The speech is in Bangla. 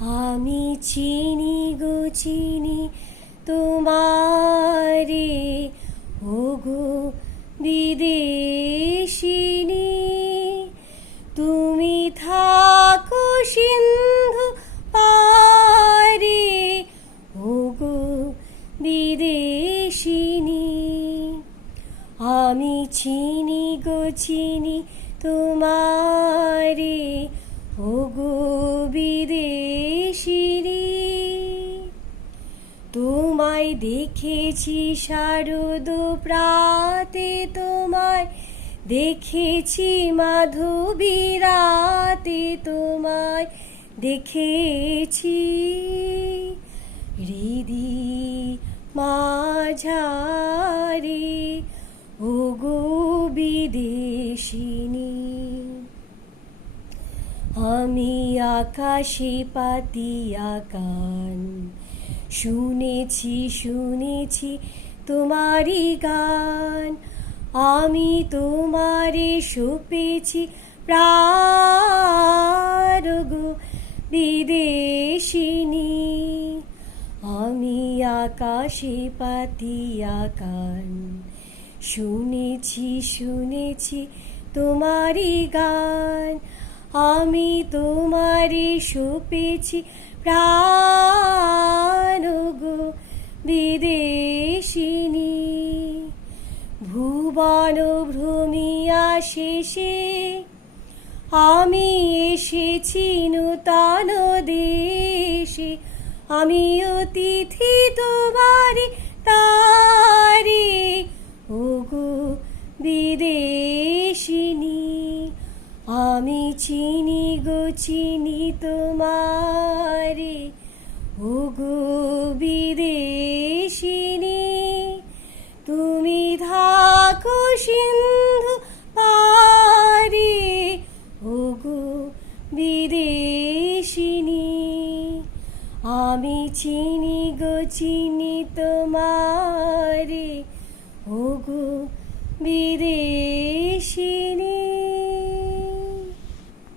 আমি চিনি গো চিনি তোমারে, ওগো বিদেশিনী। তুমি থাকো সিন্ধু পারে, ওগো বিদেশিনী। আমি চিনি গো চিনি তোমারে, ওগো বিদেশিনী। তোমায় দেখেছি শারদ প্রাতে, তোমায় দেখেছি মাধবী রাতে, তোমায় দেখেছি হৃদি মাঝারে, ওগো বিদেশিনী। আমি আকাশে পাতিয়া কান, শুনেছি শুনেছি তোমারই গান। আমি তোমারে সঁপেছি প্রাণ, গো বিদেশিনী। আমি আকাশে পাতিয়া কান, শুনেছি শুনেছি তোমারই গান। আমি তোমারে সঁপেছি প্রাণ, গো বিদেশিনী। ভুবন ভ্রমিয়া শেষে আমি এসেছি নূতন দেশে। আমি অতিথি তোমারি তারে, ওগো বিদেশিনী। আমি চিনি গো চিনি তোমারে, ওগো বিদেশিনী। তুমি থাকো সিন্ধু পারে, ওগো বিদেশিনী। আমি চিনি গো চিনি তোমারে, ওগো বিদেশিনী।